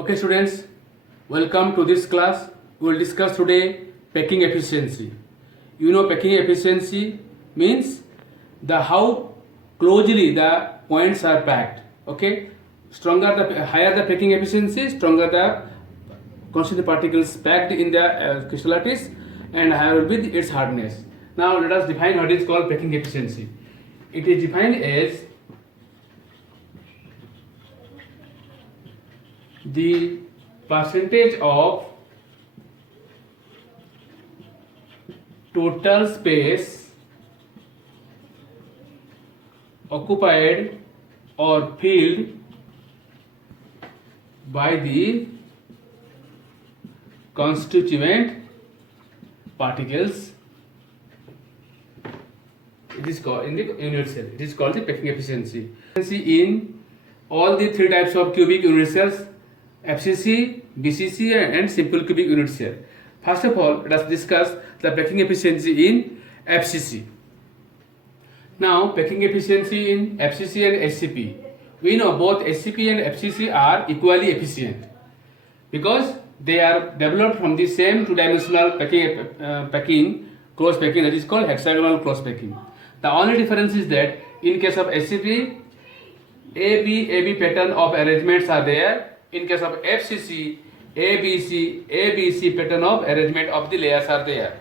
Okay students, welcome to this class. We will discuss today packing efficiency. You know packing efficiency means the how closely the points are packed. Okay, higher the packing efficiency, stronger the constituent particles packed in the crystal lattice, and higher will be its hardness. Now let us define what is called packing efficiency. It is defined as the percentage of total space occupied or filled by the constituent particles. It is called in the unit cell. It is called the packing efficiency. In all the three types of cubic unit cells, FCC, BCC and simple cubic unit cell. First of all, let us discuss the packing efficiency in FCC. Now, packing efficiency in FCC and SCP. We know both SCP and FCC are equally efficient because they are developed from the same two-dimensional packing, close packing, that is called hexagonal close packing. The only difference is that in case of SCP, AB pattern of arrangements are there. In case of FCC, ABC pattern of arrangement of the layers are there.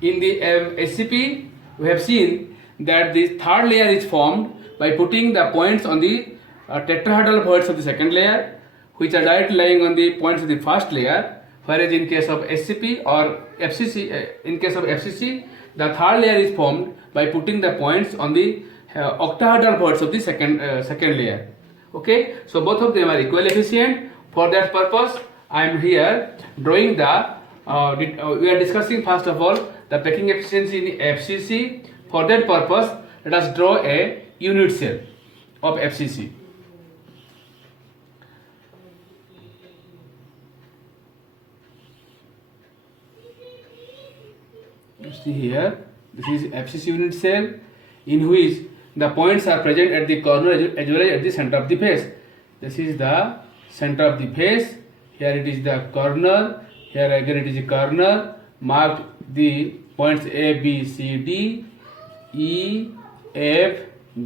In the SCP, we have seen that the third layer is formed by putting the points on the tetrahedral voids of the second layer, which are directly lying on the points of the first layer. Whereas in case of SCP or FCC, in case of FCC, the third layer is formed by putting the points on the octahedral voids of the second layer. Okay, so both of them are equally efficient. For that purpose, I am here drawing the. We are discussing first of all the packing efficiency in FCC. For that purpose, let us draw a unit cell of FCC. You see here, this is FCC unit cell in which the points are present at the corner as well as at the center of the face. This is the center of the face. Here it is the corner. Here again it is a corner. Mark the points A, B, C, D, E, F,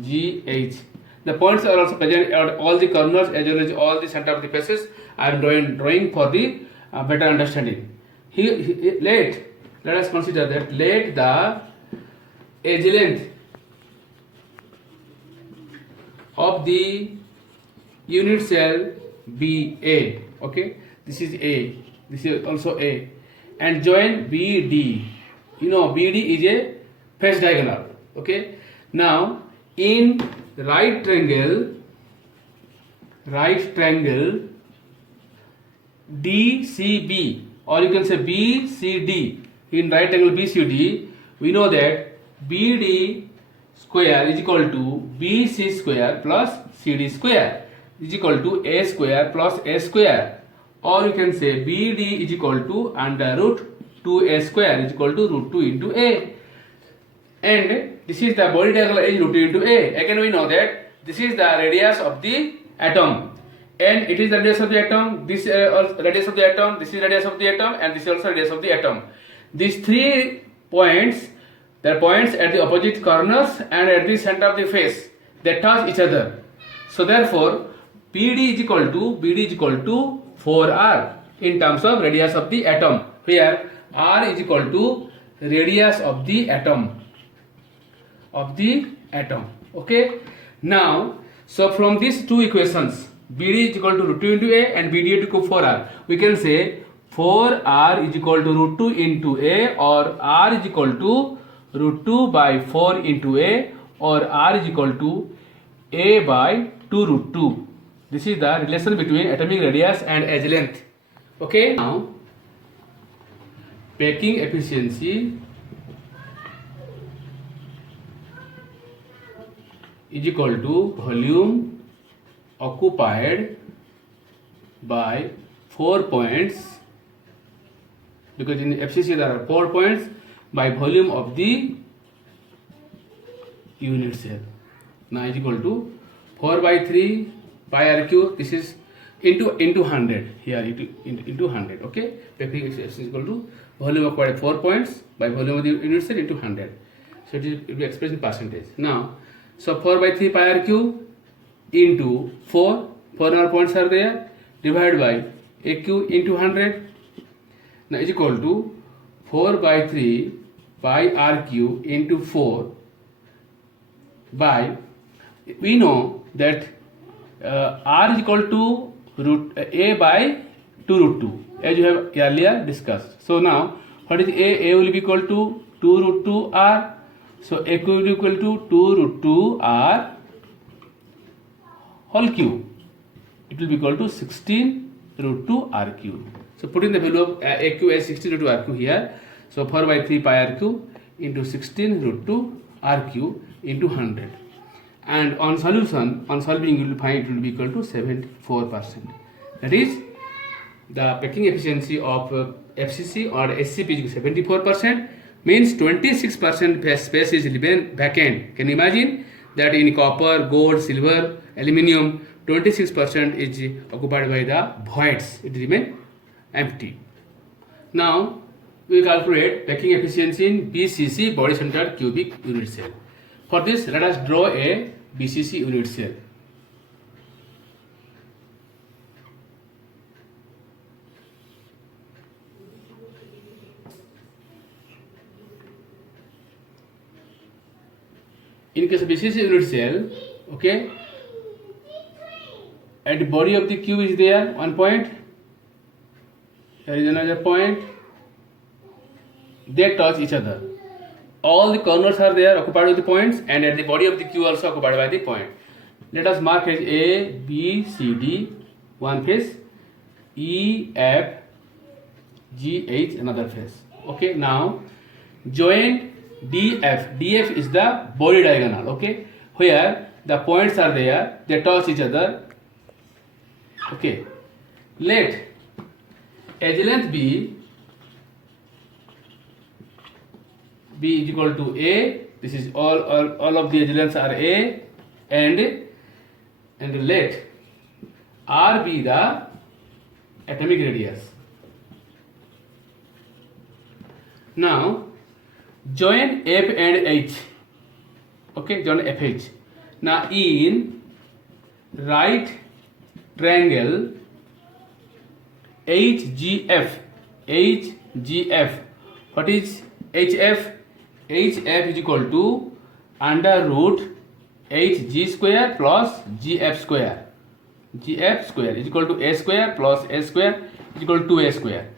G, H. The points are also present at all the corners as well as all the center of the faces. I am drawing for the better understanding. Let us consider that let the edge length of the unit cell be A. Okay, this is A, this is also A, and join BD. You know BD is a face diagonal. Okay, now in right triangle DCB, or you can say BCD. In right angle BCD, we know that BD square is equal to BC square plus CD square is equal to A square plus A square, or you can say BD is equal to under root 2A square is equal to root 2 into A, and this is the body diagonal is root 2 into A. Again we know that this is the radius of the atom, and it is the radius of the atom, this radius of the atom, this is radius of the atom, and this is also radius of the atom. These 3 points, they are points at the opposite corners and at the center of the face, they touch each other. So therefore, BD is equal to 4R in terms of radius of the atom, where R is equal to radius of the atom. Okay. Now, so from these two equations, BD is equal to root 2 into A and BD is equal to 4R, we can say 4R is equal to root 2 into A, or R is equal to root 2 by 4 into A, or R is equal to A by 2 root 2. This is the relation between atomic radius and edge length. Okay. Now, packing efficiency is equal to volume occupied by 4 points, because in FCC there are 4 points, by volume of the unit cell. Now is equal to 4 by 3 pi r cube. This is into 100 here, into 100. Okay, packing efficiency is equal to volume of 4 points by volume of the unit cell into 100. So it will be expressed in percentage. Now, so 4 by 3 pi r cube into 4 number points are there, divided by aq into 100. Now is equal to 4 by 3 pi r cube into 4 by, we know that r is equal to root a by 2 root 2, as you have earlier discussed. So now what is a? A will be equal to 2 root 2 r. So a will be equal to 2 root 2 r whole cube. It will be equal to 16 root 2 r cube. So putting the value of aq as 16 root 2 r cube here. So 4 by 3 pi r cube into 16 root 2 r cube into 100. And on solving you will find it will be equal to 74%. That is, the packing efficiency of FCC or SCP is 74%, means 26% space is vacant. Can you imagine that in copper, gold, silver, aluminium, 26% is occupied by the voids, it remains empty. Now we calculate packing efficiency in BCC, body centered cubic unit cell. For this, let us draw a BCC unit cell. In case of BCC unit cell, okay, at the body of the cube is there one point, there is another point, they touch each other. All the corners are there occupied with the points, and at the body of the cube also occupied by the point. Let us mark as A, B, C, D, one face, E, F, G, H, another face. Okay, now join DF. DF is the body diagonal, okay, where the points are there, they touch each other. Okay, let edge length be is equal to A. This is all of the edge lengths are A, and let R be the atomic radius. Now join F and H. Okay, join FH. Now in right triangle HGF, what is HF? HF is equal to under root HG square plus GF square. GF square is equal to A square plus A square is equal to A square.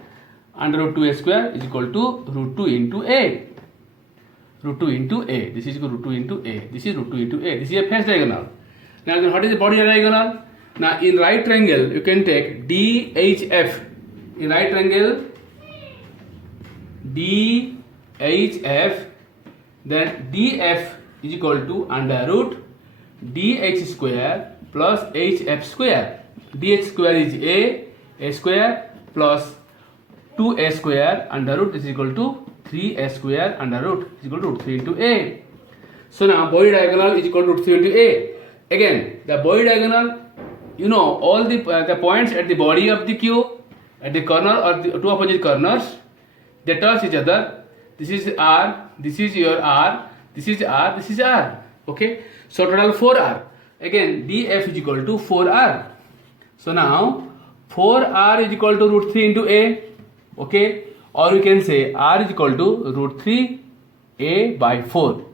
Under root 2A square is equal to root 2 into A. Root 2 into A. This is equal to root 2 into A. This is root 2 into A. This is a face diagonal. Now then what is the body diagonal? Now in right triangle you can take DHF. In right triangle DHF, then DF is equal to under root DH square plus HF square. DH square is A square plus 2A square under root is equal to 3A square under root is equal to root 3 into A. So now body diagonal is equal to root 3 into A. Again, the body diagonal, you know, all the points at the body of the cube, at the corner or the two opposite corners, they touch each other. This is R, this is your R, this is R, this is R. Okay, so total 4R. Again, DF is equal to 4R. So now 4R is equal to root 3 into A. Okay, or you can say R is equal to root 3 A by 4.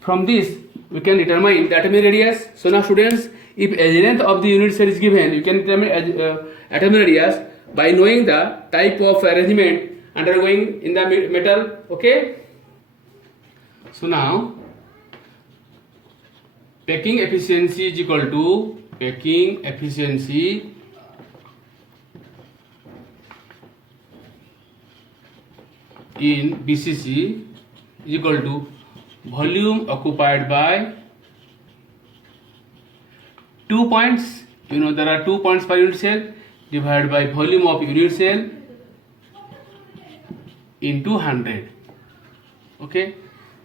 From this we can determine the atomic radius. So now students, if edge length of the unit cell is given, you can determine atomic radius by knowing the type of arrangement undergoing in the metal. Okay, so now packing efficiency is equal to packing efficiency in BCC is equal to volume occupied by 2 points. You know there are 2 points per unit cell divided by volume of unit cell into 100. Okay,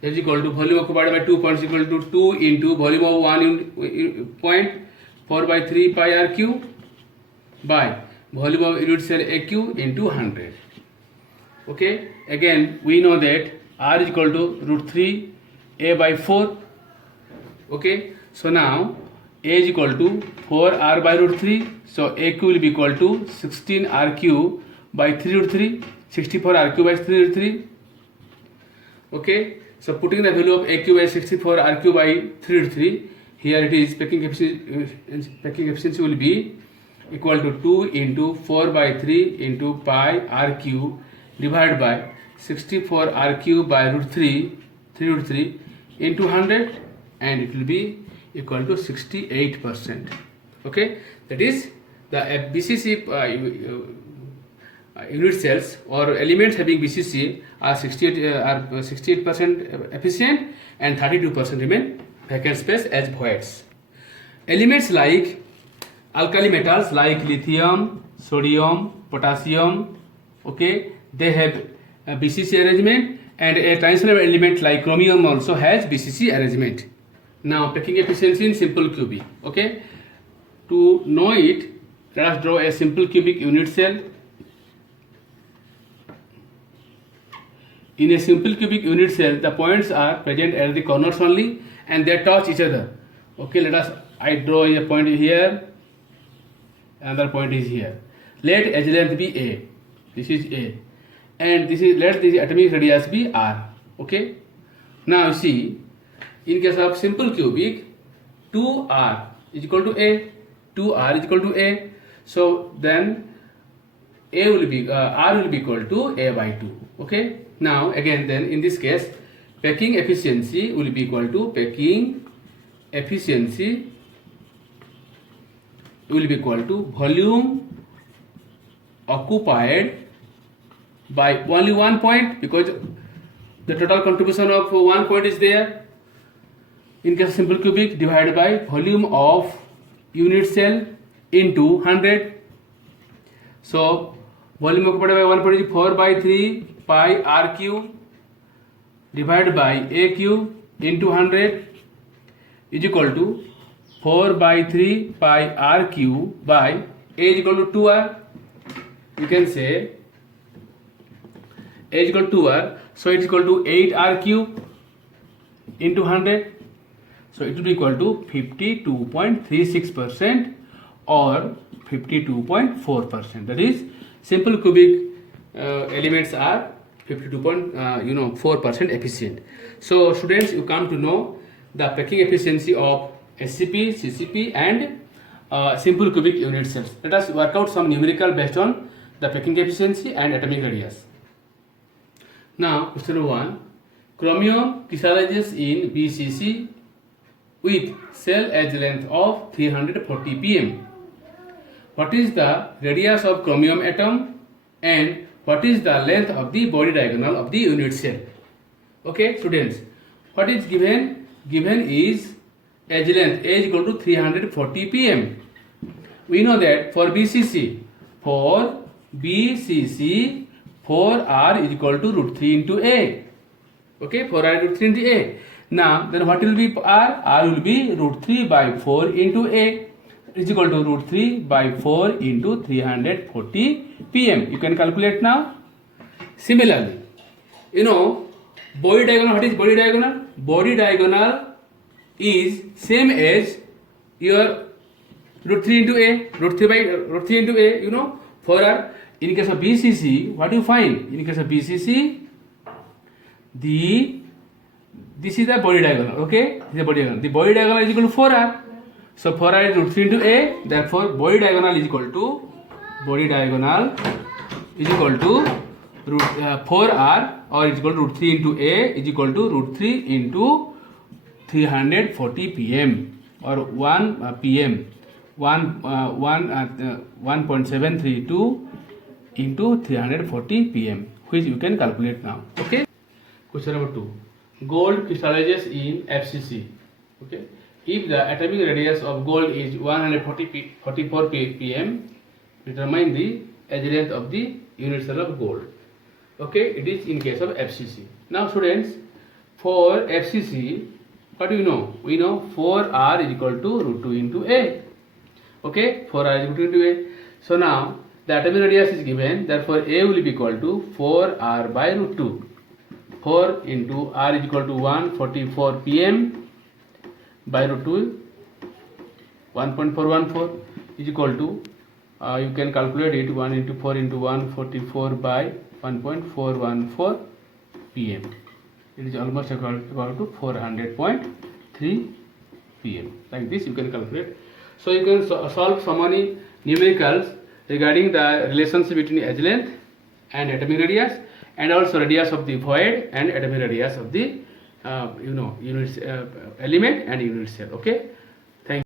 that is equal to volume occupied by 2 points equal to 2 into volume of one point 4 by 3 pi r cube by volume of unit cell AQ into 100. Okay, again we know that R is equal to root 3 A by 4. Okay, so now A is equal to 4R by root 3. So AQ will be equal to 16RQ by 3 root 3, 64RQ by 3 root 3. Okay, so putting the value of AQ by 64RQ by 3 root 3, here it is packing efficiency will be equal to 2 into 4 by 3 into pi RQ divided by 64 RQ by root 3 root 3 into 100, and it will be equal to 68%. Okay, that is the BCC unit cells or elements having BCC are 68% efficient and 32% remain vacant space as voids. Elements like alkali metals like lithium, sodium, potassium, okay, they have a BCC arrangement, and a transitional element like chromium also has BCC arrangement. Now packing efficiency in simple cubic. Okay, to know it, let us draw a simple cubic unit cell. In a simple cubic unit cell, the points are present at the corners only and they touch each other. Okay, I draw a point here, another point is here. Let edge length be A, this is A, and let the atomic radius be R. Okay, now you see, in case of simple cubic, 2R is equal to A, 2R is equal to A, so then R will be equal to A by 2. Okay, now again then in this case packing efficiency will be equal to volume occupied by only one point, because the total contribution of one point is there in case of simple cubic, divided by volume of unit cell into 100. So volume occupied by one point is 4 by 3 pi R cube divided by A cube into 100 is equal to 4 by 3 pi R cube by A is equal to 2R. You can say A is equal to 2R, so it is equal to 8R cube into 100. So it will be equal to 52.36% or 52.4%. That is, simple cubic elements are 52.4% efficient. So students, you come to know the packing efficiency of SCP, CCP and simple cubic unit cells. Let us work out some numerical based on the packing efficiency and atomic radius. Now question 1. Chromium crystallizes in BCC with cell edge length of 340 pm. What is the radius of chromium atom and what is the length of the body diagonal of the unit cell? Okay, students, what is given? Given is edge length A is equal to 340 pm. We know that for BCC, 4R is equal to root 3 into A. Okay, 4R root 3 into A. Now, then what will be R? R will be root 3 by 4 into A is equal to root 3 by 4 into 340 pm. You can calculate now. Similarly, body diagonal, what is body diagonal? Body diagonal is same as your root 3 into A, root 3 into A, for R. In case of BCC, what do you find? In case of BCC, this is the body diagonal, okay? This is the body diagonal. The body diagonal is equal to 4R. So 4R is root 3 into A, therefore body diagonal is equal to root 4R or is equal to root 3 into A is equal to root 3 into 340 pm or 1 pm 1.732 into 340 pm, which you can calculate now. Okay. Question number 2. Gold crystallizes in FCC. Okay. If the atomic radius of gold is 144 pm, determine the edge length of the unit cell of gold. Okay, it is in case of FCC. Now students, for FCC, what do you know? We know 4R is equal to root 2 into A. Okay, 4R is equal to A. So now the atomic radius is given, therefore A will be equal to 4r by root 2. 4 into r is equal to 144 pm by root 2, 1.414 is equal to, you can calculate it, 1 into 4 into 144 by 1.414 pm. It is almost equal to 400.3 pm. Like this you can calculate. So you can solve so many numericals regarding the relationship between edge length and atomic radius, and also radius of the void and atomic radius of the unit element and unit cell. Okay.